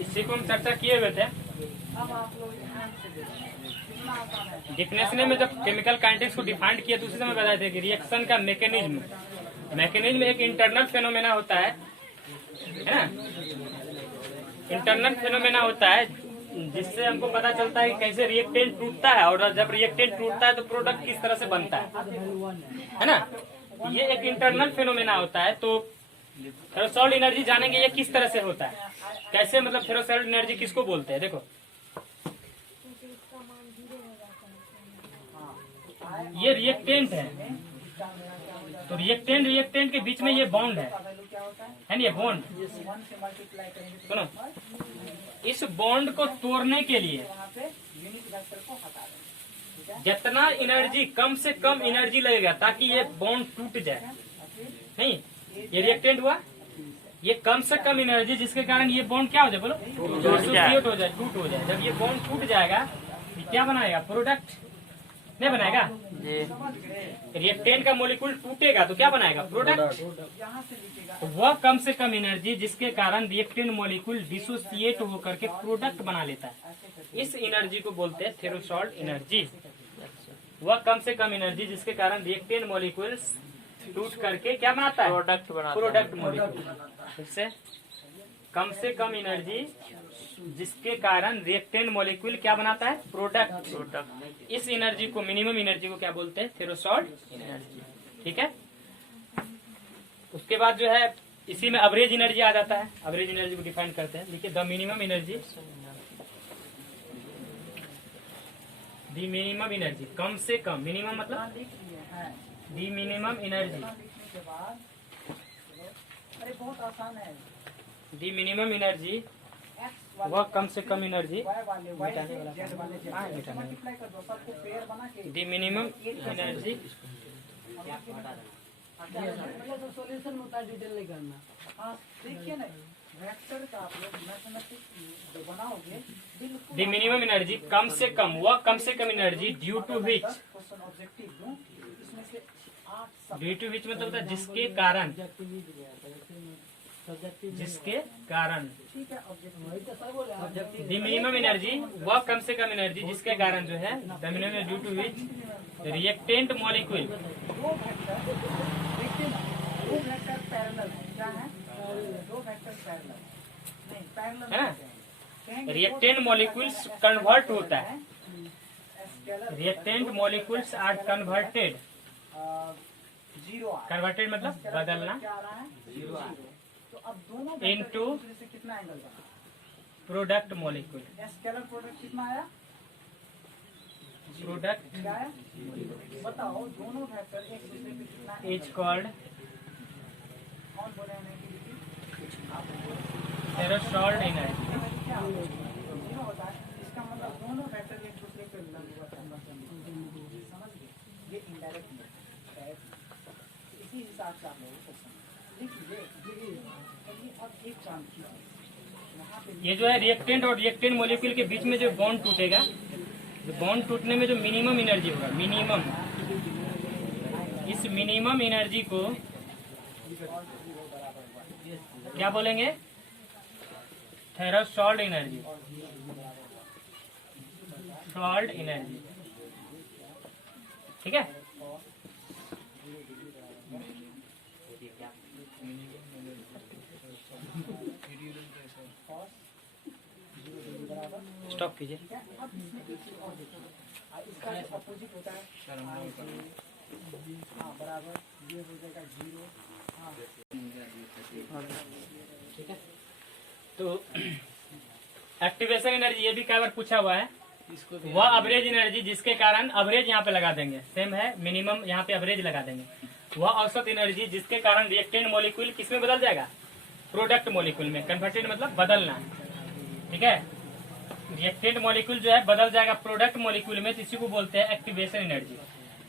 इसी को हम चर्चा किए हुए थे। डिफिनेशन में जब केमिकल काइनेटिक्स को डिफाइन किया तो उसी समय बताए थे कि रिएक्शन का मैकेनिज्म एक इंटरनल फेनोमेना होता है ना। इंटरनल फेनोमेना होता है जिससे हमको पता चलता है कि कैसे रिएक्टेंट टूटता है, और जब रिएक्टेंट टूटता है तो प्रोडक्ट किस तरह से बनता है ना। ये एक इंटरनल फेनोमेना होता है। तो थ्रेशोल्ड एनर्जी जानेंगे ये किस तरह से होता है, कैसे, मतलब थ्रेशोल्ड एनर्जी किसको बोलते हैं। देखो ये रिएक्टेंट है, तो रिएक्टेंट के बीच में ये बॉन्ड है ना, ये बॉन्ड। सुनो, इस बॉन्ड को तोड़ने के लिए जितना एनर्जी, कम से कम एनर्जी लगेगा ताकि ये बॉन्ड टूट जाए। नहीं, ये रिएक्टेंट हुआ, ये कम से कम एनर्जी जिसके कारण ये बॉन्ड क्या हो जाए, बोलो, डिसोसिएट हो जाए, टूट हो जाए। जब ये बॉन्ड टूट जाएगा ये क्या बनाएगा, प्रोडक्ट नहीं बनाएगा। रिएक्टेंट का मॉलिक्यूल टूटेगा तो क्या बनाएगा, प्रोडक्ट। वह कम से कम एनर्जी जिसके कारण रिएक्टेंट मॉलिक्यूल डिसोसिएट होकर के प्रोडक्ट बना लेता है, इस एनर्जी को बोलते हैं थ्रेशोल्ड एनर्जी। वह कम से कम एनर्जी जिसके कारण रिएक्टेंट मॉलिक्यूल टूट करके क्या बनाता है, प्रोडक्ट मॉलिक्यूल। इससे कम से कम एनर्जी जिसके कारण रिएक्टेंट मॉलिक्यूल क्या बनाता है, प्रोडक्ट। इस एनर्जी को, मिनिमम एनर्जी को क्या बोलते हैं, थ्रेशोल्ड एनर्जी। ठीक है। उसके बाद जो है इसी में एवरेज एनर्जी आ जाता है। एवरेज एनर्जी को डिफाइन करते हैं, देखिए the minimum energy, the minimum energy, कम से कम, मिनिमम मतलब द मिनिमम एनर्जी, बहुत आसान है। द मिनिमम एनर्जी, वह कम से कम energy, the minimum energy, solution होता है, डिटेल नहीं करना। हाँ देखिए ना, वेक्टर का आप लोग मैथमेटिक्स जो बनाओगे, द मिनिमम एनर्जी, कम से कम, वह कम से कम energy due to which, question objective दूं, इसमें से 8 ड्यू टू विच मतलब होता है जिसके कारण, जिसके कारण। ठीक है, ऑब्जेक्टिव द मिनिमम एनर्जी, वह कम से कम एनर्जी जिसके कारण जो है, the minimum due to which reactant molecule, दो वेक्टर पैरेलल है, क्या है, दो वेक्टर पैरेलल नहीं, पैरेलल है ना। रिएक्टेंट मॉलिक्यूल्स कन्वर्ट होता है, reactant molecules are converted, converted मतलब बदलना, क्या आ रहा है, जीरो। तो अब दोनों इनटू से कितना एंगल बना, प्रोडक्ट मॉलिक्यूल, स्केलर प्रोडक्ट कितना आया, प्रोडक्ट क्या है, बताओ। दोनों वेक्टर एक दूसरे पे कितना इज कॉल्ड कौन बोले हमें थ्रेशोल्ड एनर्जी। क्या जीरो होता है, इसका मतलब दोनों वेक्टर एक दूसरे पे लंबवत है, समझ गए। ये इनडायरेक्ट है, इसी हिसाब से आप लोगों को लिखिए। अब एक काम कीजिए, ये जो है रिएक्टेंट और रिएक्टेंट मॉलिक्यूल के बीच में जो बॉन्ड टूटेगा, जो बॉन्ड टूटने में जो मिनिमम एनर्जी होगा, मिनिमम, इस मिनिमम एनर्जी को क्या बोलेंगे, थ्रेशोल्ड एनर्जी, थ्रेशोल्ड एनर्जी। ठीक है। स्टॉप कीजिए। इसका अपोजिट होता है, हाँ बराबर, ये हो जाएगा जीरो। ठीक है। तो एक्टिवेशन एनर्जी, ये भी कई बार पूछा हुआ है। वह एवरेज एनर्जी जिसके कारण, एवरेज यहाँ पे लगा देंगे, सेम है, मिनिमम यहाँ पे एवरेज लगा देंगे। वह औसत एनर्जी जिसके कारण रिएक्टेंट मॉलिक्यूल किसमें बदल जाएगा, प्रोडक्ट मॉलिक्यूल में। कन्वर्टेड मतलब बदलना। ठीक है। रिएक्टेंट मॉलिक्यूल जो है बदल जाएगा प्रोडक्ट मॉलिक्यूल में, तो इसी को बोलते हैं एक्टिवेशन एनर्जी।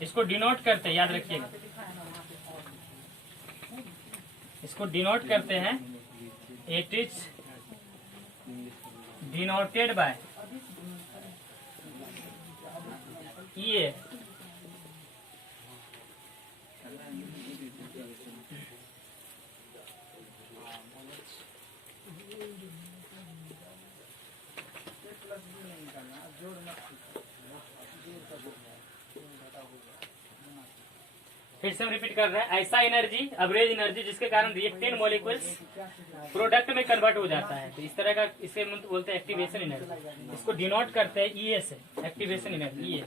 इसको डिनोट करते हैं, याद रखिएगा, इसको डिनोट करते हैं, इट इज डिनोटेड बाय ये फिर से हम रिपीट कर रहे हैं, ऐसा एनर्जी एवरेज एनर्जी जिसके कारण रिएक्टेंट मॉलिक्यूल्स प्रोडक्ट में कन्वर्ट हो जाता है। तो इस तरह का इसे बोलते हैं एक्टिवेशन एनर्जी। इसको डिनोट करते हैं ई से, एक्टिवेशन एनर्जी ई।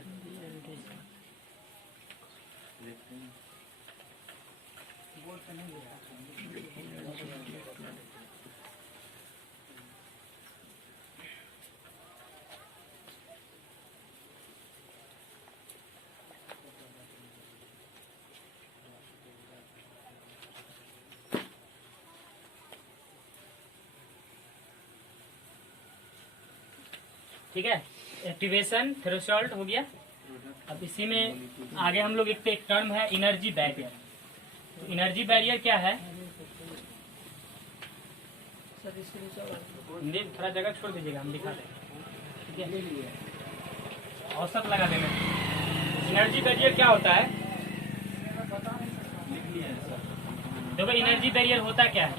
ठीक है, एक्टिवेशन थ्रेशोल्ड हो गया। अब इसी में आगे हम लोग एक टर्म है एनर्जी बैरियर। तो एनर्जी बैरियर क्या है? हिंदी थोड़ा जगह छोड़ दीजिएगा, हम दिखा दें। ठीक है, औसत लगा देना। एनर्जी बैरियर क्या होता है? देखो एनर्जी बैरियर होता क्या है?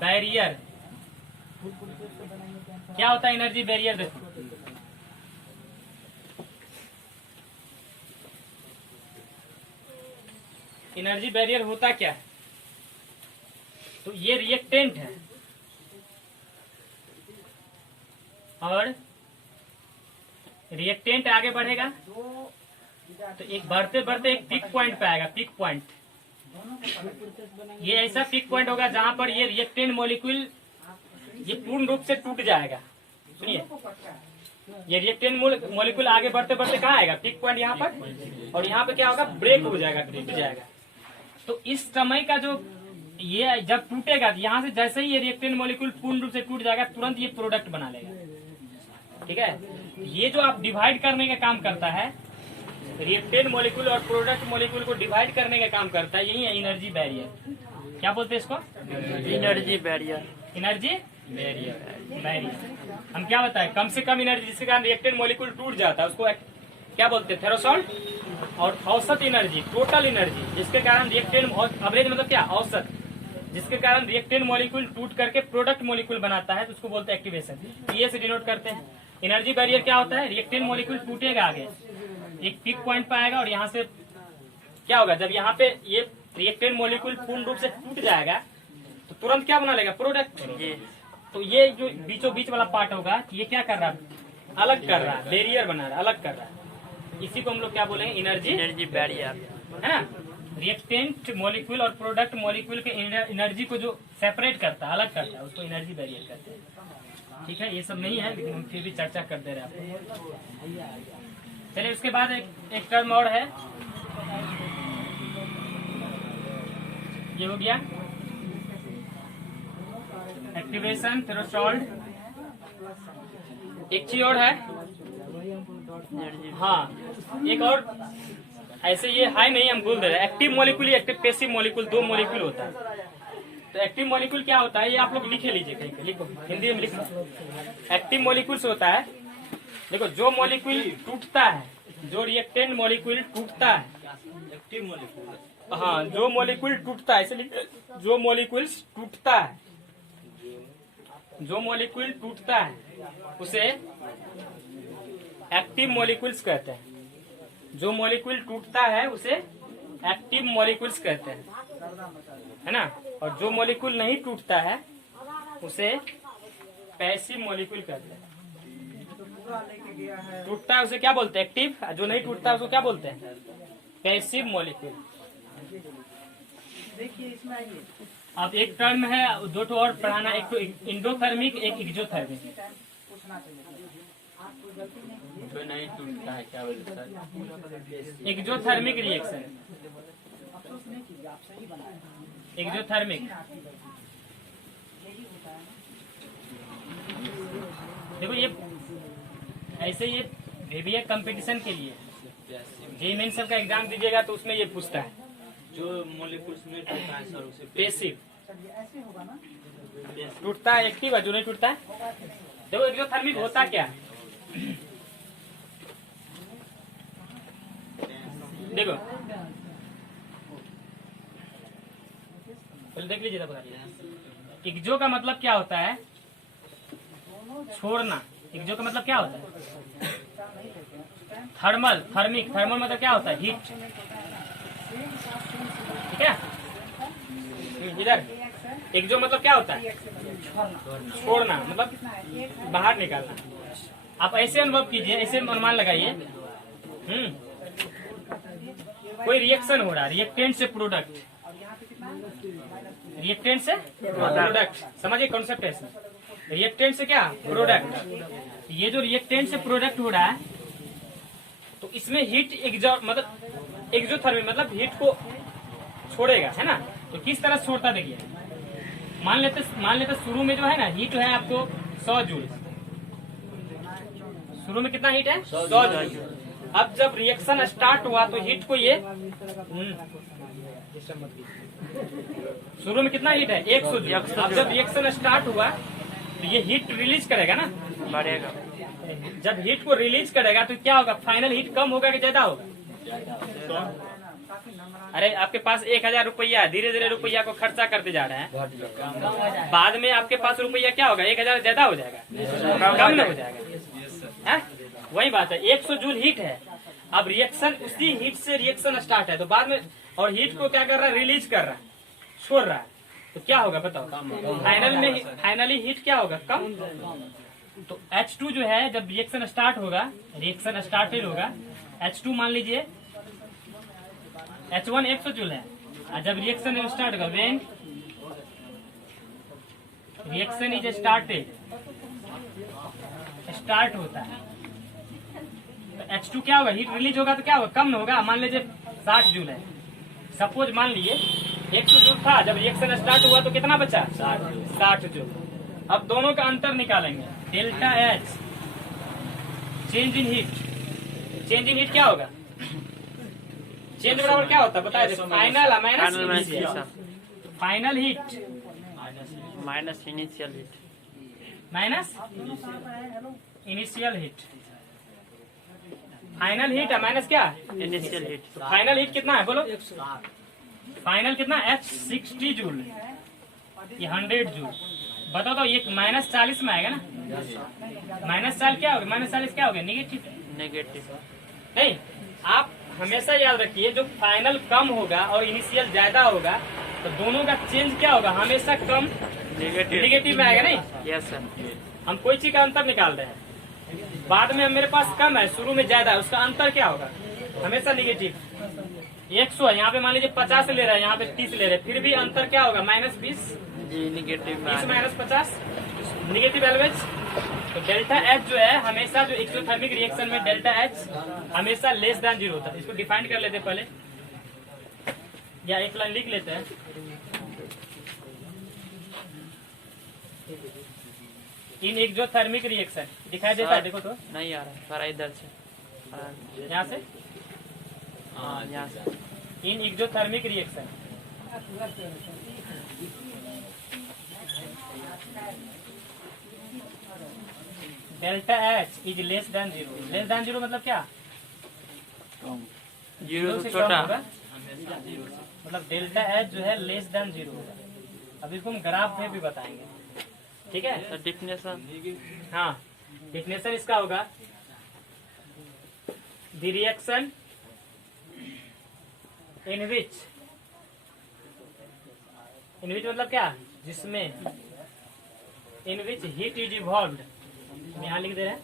बैरियर क्या होता है? एनर्जी बैरियर देखो, एनर्जी बैरियर होता क्या है? तो ये रिएक्टेंट है और रिएक्टेंट आगे बढ़ेगा तो एक बढ़ते बढ़ते एक पिक पॉइंट पे आएगा। पिक पॉइंट, ये ऐसा पिक पॉइंट होगा जहां पर ये रिएक्टेंट मॉलिक्यूल ये पूर्ण रूप से टूट जाएगा। सुनिए, ये रिएक्टेंट मॉलिक्यूल आगे बढ़ते बढ़ते कहाँ आएगा? पिक पॉइंट यहाँ पर, और यहाँ पे क्या होगा? ब्रेक हो जाएगा, टूट जाएगा। तो इस समय का जो ये जब टूटेगा, यहाँ से जैसे ही ये रिएक्टेंट मॉलिक्यूल पूर्ण रूप से टूट जाएगा, तुरंत ये प्रोडक्ट बना लेगा। ठीक है, ये जो आप डिवाइड करने का काम करता है, रिएक्टेंट मॉलिक्यूल और प्रोडक्ट मॉलिक्यूल को डिवाइड करने का काम करता है, यही है एनर्जी बैरियर। क्या बोलते हैं इसको? Energy barrier. एनर्जी बैरियर हम क्या बताएं? कम से कम एनर्जी जिसके कारण रिएक्टेंट मॉलिक्यूल टूट जाता है उसको क्या बोलते हैं? थ्रेशोल्ड। और औसत एनर्जी, टोटल एनर्जी जिसके कारण रिएक्टेंट, एवरेज मतलब क्या? औसत, जिसके कारण रिएक्टेंट मॉलिक्यूल टूट करके प्रोडक्ट मॉलिक्यूल बनाता है, तो उसको बोलते हैं एक्टिवेशन। ये से डिनोट करते हैं। एनर्जी बैरियर क्या होता है? रिएक्टेंट मॉलिक्यूल टूटेगा, आगे एक पिक पॉइंट पे आएगा और यहाँ से क्या होगा? जब यहाँ पे ये रिएक्टेंट मॉलिक्यूल पूर्ण रूप से टूट जाएगा तो तुरंत क्या बना लेगा? प्रोडक्ट। तो ये जो बीचों बीच वाला पार्ट होगा, ये क्या कर रहा है? अलग कर रहा है, बैरियर बना रहा है, अलग कर रहा है। इसी को हम लोग क्या बोलेंगे? एनर्जी बैरियर, है ना। रिएक्टेंट मॉलिक्यूल और प्रोडक्ट मॉलिक्यूल के एनर्जी को जो सेपरेट करता है, अलग करता है, उसको एनर्जी बैरियर कहते हैं। ठीक है, ये सब नहीं है लेकिन हम फिर भी चर्चा कर दे रहे हैं आपको। चलिए, उसके बाद एक टर्म और है, ये हो गया एक्टिवेशन थ्रेशोल्ड। एक चीज और है, हाँ एक और, ऐसे ये हाई नहीं हम बोल दे रहे। Active molecule, active passive molecule, दो मॉलिक्यूल होता है। तो एक्टिव मॉलिक्यूल क्या होता है? ये आप लोग लिखे लीजिए, कहीं लिखो, हिंदी में लिखो। एक्टिव मॉलिक्यूल्स होता है, देखो जो मॉलिक्यूल टूटता है, जो रिएक्टेंट मॉलिक्यूल टूटता है, एक्टिव मॉलिक्यूल, हाँ जो मॉलिक्यूल टूटता है, इसलिए जो मॉलिक्यूल्स टूटता है, जो मॉलिक्यूल टूटता है उसे एक्टिव मॉलिक्यूल्स कहते हैं। जो मॉलिक्यूल टूटता है उसे एक्टिव मॉलिक्यूल्स कहते हैं, है ना। और जो मॉलिक्यूल नहीं टूटता है उसे पैसिव मॉलिक्यूल कहते हैं। टूटता है उसे क्या बोलते हैं? एक्टिव। जो नहीं टूटता है उसको क्या बोलते हैं? Passive molecule. देखिए इसमें आइए, अब एक टर्म है, दो तो और पढ़ाना, एक तो इंडोथर्मिक, एक एक्सोथर्मिक। पूछना चाहिए आपको, गलती नहीं जो नहीं टूटता है क्या बोलते हैं? एक्सोथर्मिक रिएक्शन, अफसोस नहीं कीजिए, आप सही बनाए। एक्सोथर्मिक। यही होता है ना। देखो ये ऐसे ये भी एक कंपटीशन के लिए, जे मेन सब का एग्जाम दीजिएगा तो उसमें ये पूछता है। जो मॉलिक्यूल्स में टूटता है सर उसे पैसिव। चलिए ऐसे होगा ना, टूटता है एक्टिव है, जो नहीं टूटता है। देखो एक्सोथर्मिक होता क्या है? देखो पहले देख लीजिए, बता एक्सो का मतलब क्या होता है? छोड़ना। एक्सो का मतलब क्या होता है? थर्मल, थर्मिक, थर्मल मतलब क्या होता है? हीट। इधर AX है, एक्सो मतलब क्या होता है? TX से मतलब छोड़ना। छोड़ना, मतलब कितना है? एक है, बाहर निकालना। आप ऐसे अनुभव कीजिए, ऐसे अनुमान लगाइए। कोई रिएक्शन हो रहा है, रिएक्टेंट से प्रोडक्ट, और यहाँ पे कितना है? -2। रिएक्टेंट से प्रोडक्ट, समझिए कॉन्सेप्ट है इसमें। रिएक्टेंट से क्या? प्रोडक्ट। ये जो रिएक्टेंट से प्रोडक्ट हो रहा है, तो इसमें हीट मतलब एक्सोथर्मी मतलब हीट को छोड़ेगा, है ना? तो किस तरह छोड़ता देखिए। मान लेते शुरू में जो है ना हीट है आपको 100 जूल। शुरू में कितना हीट है? 100 जूल। अब जब रिएक्शन स्टार्ट हुआ तो हीट को ये शुरू में कितना हीट है? 100 जूल। अब जब रिएक्शन स्टार्ट हुआ तो ये हीट रिलीज करेगा ना, बढ़ेगा। जब हीट को रिलीज करेगा तो क्या होगा? फाइनल हीट कम होगा कि ज्यादा होगा? अरे आपके पास 1000 रुपया है, धीरे धीरे रुपया को खर्चा करते जा रहे हैं, बाद में आपके पास रुपया क्या होगा? 1000 ज्यादा हो जाएगा, कम नहीं हो जाएगा, है? वही बात है। 100 जूल हीट है, अब रिएक्शन उसी हीट से रिएक्शन स्टार्ट है, तो बाद में और हीट को क्या कर रहा है? रिलीज कर रहा है, छोड़ रहा है, तो क्या होगा बताओ? फाइनली हीट क्या होगा? कम। तो H2 जो है जब रिएक्शन स्टार्ट होगा, रिएक्शन स्टार्टेड होगा, H2 मान लीजिए, H1 100 जूल है, और जब रिएक्शन स्टार्ट होगा, when reaction is started, start होता है, तो H2 क्या होगा? हीट रिलीज होगा तो क्या होगा? कम होगा। मान लीजिए 60 जूल है, सपोज मान लिए 100 जूल था, जब रिएक्शन स्टार्ट हुआ तो कितना बचा? 60 जूल। अब दोनों का अंतर निकालेंगे, delta H change in heat. Change in heat क्या होगा? चेंज बराबर क्या होता है बताइए? Final minus final heat minus initial heat. Minus initial heat. Final heat है माइनस क्या? Initial heat. फाइनल हीट कितना है बोलो? फाइनल कितना? H60 जूल, ये 100 जूल। बताओ तो ये -40 में आएगा ना? -40 क्या होगा? -40 क्या होगा? निगेटिव। नेगेटिव। नहीं, आप हमेशा याद रखिए, जो फाइनल कम होगा और इनिशियल ज्यादा होगा तो दोनों का चेंज क्या होगा? हमेशा कम निगेटिव में आएगा। नहीं, यस सर। हम कोई चीज का अंतर निकाल रहे हैं, बाद में मेरे पास कम है, शुरू में ज्यादा है, उसका अंतर क्या होगा? हमेशा निगेटिव। 100 है, यहाँ पे मान लीजिए 50 ले रहे हैं, यहाँ पे 30 ले रहे हैं, फिर भी अंतर क्या होगा? -20। जी निगेटिव में 20 -50 निगेटिव एलवेज। तो डेल्टा एच जो है हमेशा, जो एक्सोथर्मिक रिएक्शन में डेल्टा एच हमेशा लेस देन 0 होता है। इसको डिफाइन कर लेते हैं पहले, या एक लाइन लिख लेते हैं। इन एक्सोथर्मिक रिएक्शन दिखाई देता है, देखो तो नहीं आ रहा है थोड़ा इधर से। यहाँ से, यहाँ से। In exothermic reaction delta H is less than 0। Less than 0 मतलब क्या? 0 से कम छोटा। होगा, मतलब डेल्टा एच जो है लेस देन 0 होगा। अब इसको हम ग्राफ में भी बताएंगे, ठीक है? डिफिनेशन। हाँ, डिफिनेशन इसका होगा द रिएक्शन इन विच मतलब क्या? जिसमें इन विच हीट इज इवॉल्व्ड, यहाँ लिख दे रहे हैं,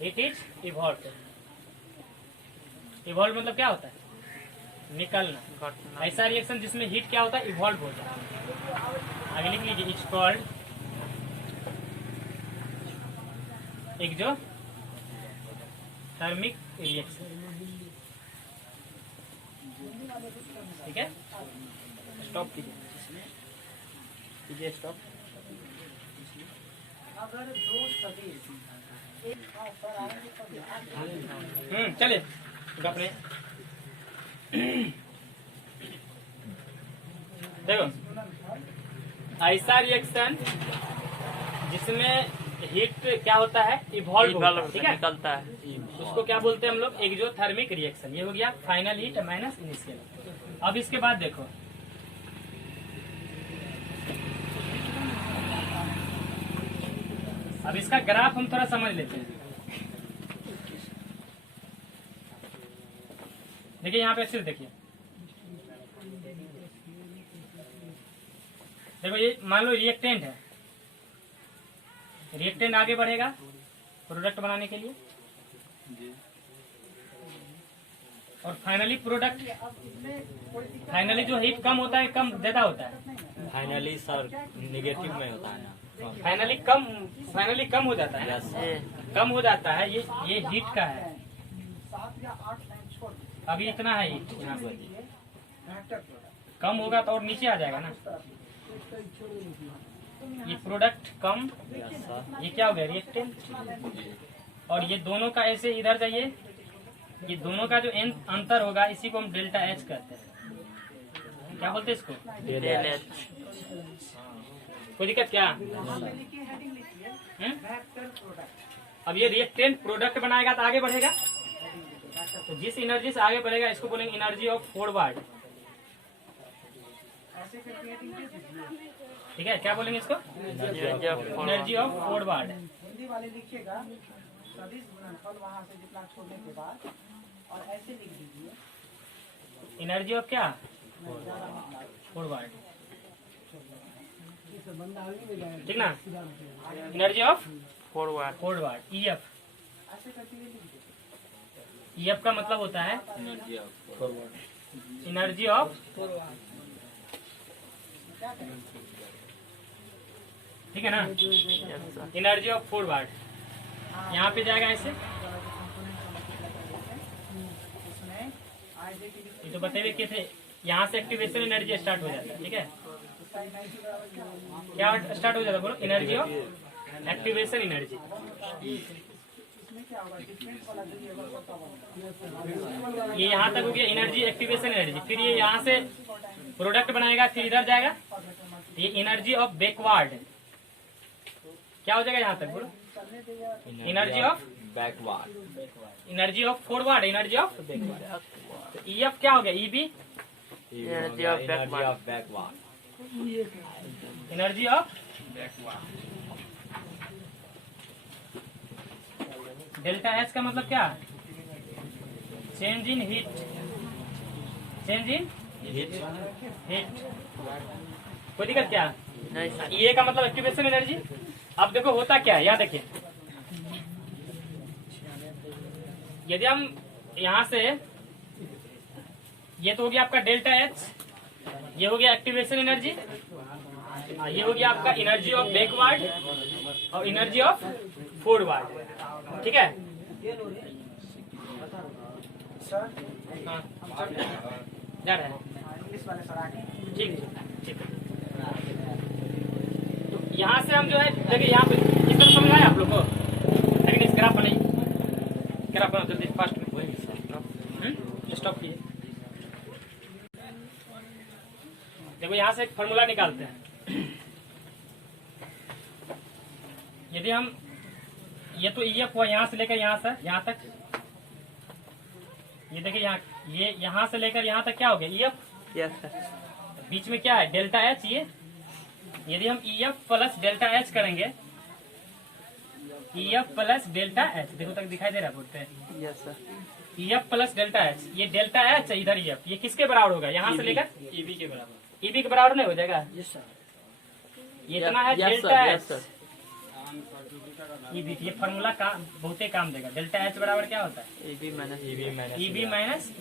हीट इज इवॉल्व्ड। इवॉल्व मतलब क्या होता है? निकलना। ऐसा रिएक्शन जिसमें हीट क्या होता है? इवॉल्व होता है। आगे लिख लीजिए, इट्स कॉल्ड एक्सोथर्मिक रिएक्शन। ठीक है, स्टॉप कीजिए स्टॉप। अगर दो सदिश चले अपने देखो, ऐसा रिएक्शन जिसमें हीट क्या होता है? इवॉल्व होता है, ठीक है? निकलता है। उसको क्या बोलते हैं हम लोग? Exothermic reaction. ये हो गया फाइनल हीट माइनस इनिशियल। अब इसके बाद देखो, अब इसका ग्राफ हम थोड़ा समझ लेते हैं। देखिए यहाँ पे सिर्फ देखिए, देखो ये मान लो रिएक्टेंट है, रिएक्टेंट आगे बढ़ेगा प्रोडक्ट बनाने के लिए, और फाइनली प्रोडक्ट, फाइनली जो हीट कम होता है कम ज्यादा होता है, फाइनली सर निगेटिव में होता है ना। फाइनली कम हो जाता है, ये कम हो जाता है। ये हीट का है, 7 या 8 लाइन छोड़ दीजिए, अभी इतना है हीट यहाँ पे, वेक्टर प्रोडक्ट कम होगा तो और नीचे आ जाएगा ना। ये प्रोडक्ट कम, यस सर। ये क्या हो गया रिएक्टेंट, और ये दोनों का ऐसे इधर जाइए, ये दोनों का जो अंतर होगा इसी को हम डेल्टा एच कहते हैं। क्या बोलते हैं इसको, डेल एच। कोई दिक्कत क्या? लिखिए, हेडिंग लिखिए, वेक्टर प्रोडक्ट। अब ये रिएक्टेंट प्रोडक्ट बनाएगा तो आगे बढ़ेगा, तो जिस एनर्जी से आगे बढ़ेगा इसको बोलेंगे एनर्जी ऑफ फॉरवर्ड। ऐसे करके हेडिंग दे दीजिए। ठीक है, क्या बोलेंगे इसको, एनर्जी ऑफ फॉरवर्ड। हिंदी वाले लिखिएगा सदिश गुणनफल वहां से जितना छोड़ने के बाद, और ऐसे लिख दीजिए एनर्जी ऑफ क्या, फॉरवर्ड, ठीक ना, energy of forward. Forward, EF. ऐसे करके ये लिख दीजिए। ईएफ का मतलब होता है एनर्जी ऑफ, क्या करें? ठीक है ना, yes sir. Energy of forward यहाँ पे जाएगा ऐसे। इसमें आईजे की ये तो बतेवे के थे, यहाँ से एक्टिवेशन एनर्जी स्टार्ट हो जाता है। ठीक है, क्या स्टार्ट हो जाता है बोलो, एनर्जी ऑफ एक्टिवेशन एनर्जी। इसमें क्या होगा, डिफरेंट वाला जो ये वाला होगा, ये यहाँ तक हो गया एनर्जी एक्टिवेशन एनर्जी। फिर ये यहाँ से प्रोडक्ट बनाएगा, फिर इधर जाएगा, ये एनर्जी ऑफ बैकवर्ड। क्या हो जाएगा यहाँ तक बोलो, energy of backward, energy of forward, energy of backward. तो ईएफ क्या हो गया, EB energy of backward. Backward. Energy of delta H का मतलब क्या, change in heat, change in heat. कोई दिक्कत क्या, नहीं सर। ये का मतलब एक्टिवेशन एनर्जी। अब देखो होता क्या है, यहाँ देखिए, यदि हम यहाँ से, ये तो हो गया आपका डेल्टा एच, ये हो गया एक्टिवेशन एनर्जी, ये हो गया आपका एनर्जी ऑफ बैकवर्ड और एनर्जी ऑफ फॉरवर्ड। ठीक है, सर हाँ जा रहा है, इंग्लिश वाले सर आगे। ठीक ठीक। तो यहाँ से हम जो है देखिए, यहाँ पे इस तरह समझ आया आप लोग को, लेकिन इस ग्राफ बनाइए, ग्राफ बनाओ जल्दी फास्ट में, स्टॉप कीजिए। देखो यहाँ से एक फॉर्मूला निकालते हैं। यदि हम, ये तो ईएफ हुआ यहाँ से लेकर यहाँ से यहाँ तक, ये देखिए यहाँ, ये यहाँ से लेकर यहाँ तक क्या हो गया ईएफ, यस सर। बीच में क्या है डेल्टा एच। ये यदि हम ईएफ प्लस डेल्टा एच करेंगे, ईएफ प्लस डेल्टा एच, देखो तक दिखाई दे रहा है, बोलते हैं yes sir. EF plus delta H, ये डेल्टा एच है इधर ईएफ, ये किसके बराबर होगा, यहाँ से लेकर ईबी के बराबर, ईबी के बराबर नहीं हो जाएगा, यस सर। ये इतना है yes delta sir. H yes sir. EB. ये फॉर्मूला का बहुत ही काम देगा। डेल्टा एच बराबर क्या होता है, ईबी माइनस ईबी माइनस,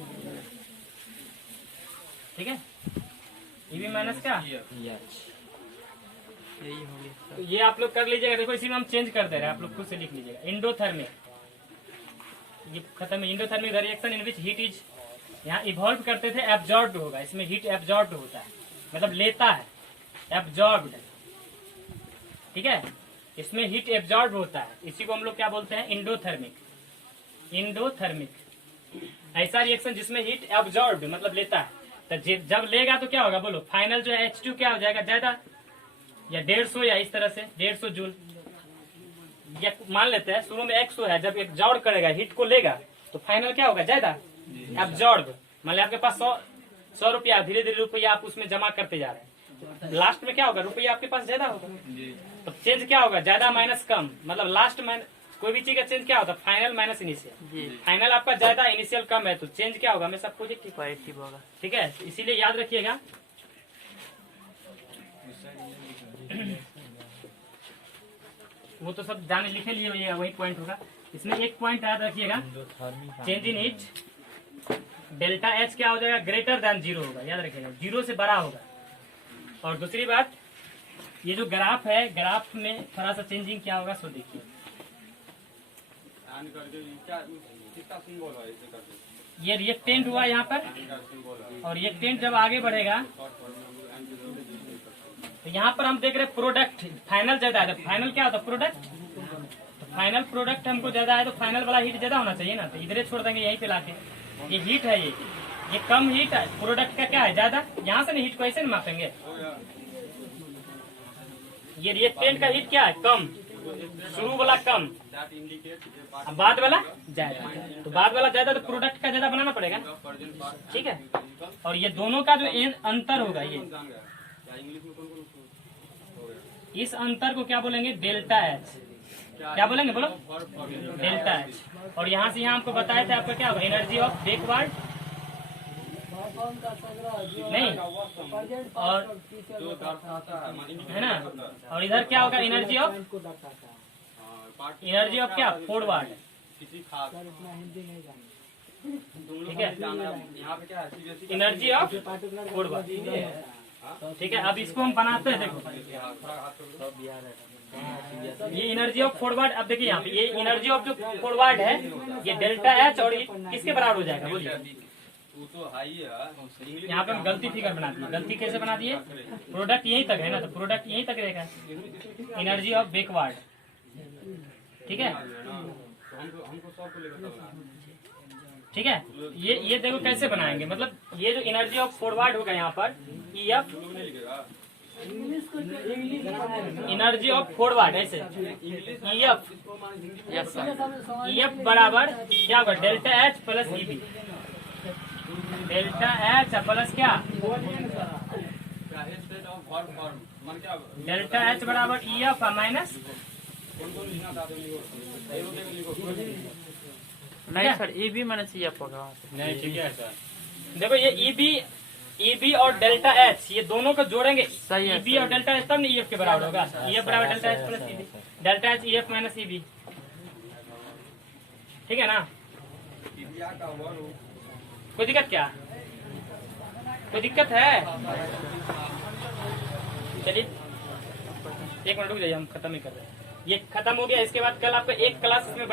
ठीक है, ईबी माइनस क्या, यस। यही हो गया तो सर। ये आप लोग कर लीजिएगा। देखो इसी में हम चेंज कर दे रहे हैं, आप लोग खुद से लिख लीजिएगा। एंडोथर्मिक, ये खत्म है। Endothermic the reaction in which heat is, यहाँ इवॉल्व करते थे, एब्जॉर्ब्ड होगा, इसमें हीट एब्जॉर्ब्ड होता है, मतलब लेता है, एब्जॉर्ब्ड। ठीक है, इसमें हीट एब्जॉर्ब होता है, इसी को हम लोग क्या बोलते हैं, एंडोथर्मिक। एंडोथर्मिक ऐसा रिएक्शन जिसमें हीट एब्जॉर्ब मतलब लेता है। तो जब लेगा तो क्या होगा बोलो, फाइनल जो है H2 क्या हो जाएगा, ज्यादा या 150 या इस तरह से 150 जूल, या मान लेते हैं शुरू में 100 है, जब एब्जॉर्ब करेगा हीट को लेगा तो फाइनल क्या होगा, ज्यादा एब्जॉर्ब। मान लिया आपके पास 100 रुपया, धीरे धीरे रुपया आप उसमें जमा करते जा रहे हैं, लास्ट में क्या होगा, रुपया आपके पास ज्यादा होगा। तो चेंज क्या होगा, ज्यादा माइनस कम, मतलब लास्ट में कोई भी चीज का चेंज क्या होता है, फाइनल माइनस इनिशियल। जी फाइनल आपका ज्यादा, इनिशियल कम है, तो चेंज क्या होगा हमेशा पॉजिटिव। पॉजिटिव होगा। ठीक है, इसीलिए याद रखिएगा वो तो सब जाने लिखे लिए वही पॉइंट होगा। इसमें एक पॉइंट याद रखिएगा, change in heat delta H क्या हो जाएगा, ग्रेटर देन 0 होगा, याद रखिएगा 0 से बड़ा होगा। और दूसरी बात, ये जो ग्राफ है, ग्राफ में थोड़ा सा चेंजिंग क्या होगा सो देखिए। ये रिएक्टेंट हुआ यहाँ पर, और रिएक्टेंट जब आगे बढ़ेगा तो यहाँ पर हम देख रहे हैं प्रोडक्ट फाइनल ज्यादा है। तो फाइनल क्या होता है, प्रोडक्ट। तो फाइनल प्रोडक्ट हमको ज्यादा है तो फाइनल वाला हीट ज्यादा होना चाहिए ना, तो इधर छोड़ देंगे यहीं पे लाके। ये हीट है, ये कम हीट है, प्रोडक्ट का क्या है ज्यादा, यहाँ से नहीं हीट को ऐसे नहीं मापेंगे। ये रिएक्टेंट का हीट क्या है, कम, शुरू वाला कम, बाद वाला ज्यादा। तो बाद वाला ज्यादा तो प्रोडक्ट का ज्यादा बनाना पड़ेगा, ठीक है। और ये दोनों का जो अंतर होगा, ये इस अंतर को क्या बोलेंगे, डेल्टा एच। क्या बोलेंगे बोलो, डेल्टा एच। और यहाँ से यहाँ हमको बताया था आपका क्या होगा, एनर्जी ऑफ बैकवर्ड नहीं, और है ना, और इधर क्या होगा, एनर्जी ऑफ क्या, फॉरवर्ड, ठीक है, एनर्जी ऑफ फॉरवर्ड, ठीक है। अब इसको हम बनाते हैं, देखो ये एनर्जी ऑफ फॉरवर्ड। अब देखिए यहाँ पे ये एनर्जी ऑफ जो फॉरवर्ड है, ये डेल्टा एच, और ये किसके बराबर हो जाएगा बोलिए। यहाँ पे हम गलती फिगर बना दिए। गलती कैसे बना दिए, प्रोडक्ट यहीं तक है ना, तो प्रोडक्ट यहीं तक रहेगा, एनर्जी ऑफ बैकवर्ड, ठीक है, ठीक है। ये देखो कैसे बनाएंगे, मतलब ये जो एनर्जी ऑफ फॉरवर्ड होगा यहाँ पर, EF एनर्जी ऑफ फॉरवर्ड, ऐसे EF, EF बराबर क्या होगा, delta H plus EB, delta H plus क्या, डेल्टा एच बराबर EF माइनस, नहीं सर, ये भी मैंने चाहिए होगा नहीं, ठीक है सर। देखो ये EB और डेल्टा एच, ये दोनों को जोड़ेंगे, सही है, EB और डेल्टा एच, तब नहीं EF के बराबर होगा। EF बराबर delta H plus EB, delta H EF minus EB, ठीक है ना। कोई दिक्कत क्या, कोई दिक्कत है, चलिए 1 मिनट रुक जाइए, हम खत्म ही कर रहे हैं। ये खत्म हो गया, इसके बाद कल आपका एक क्लास इसमें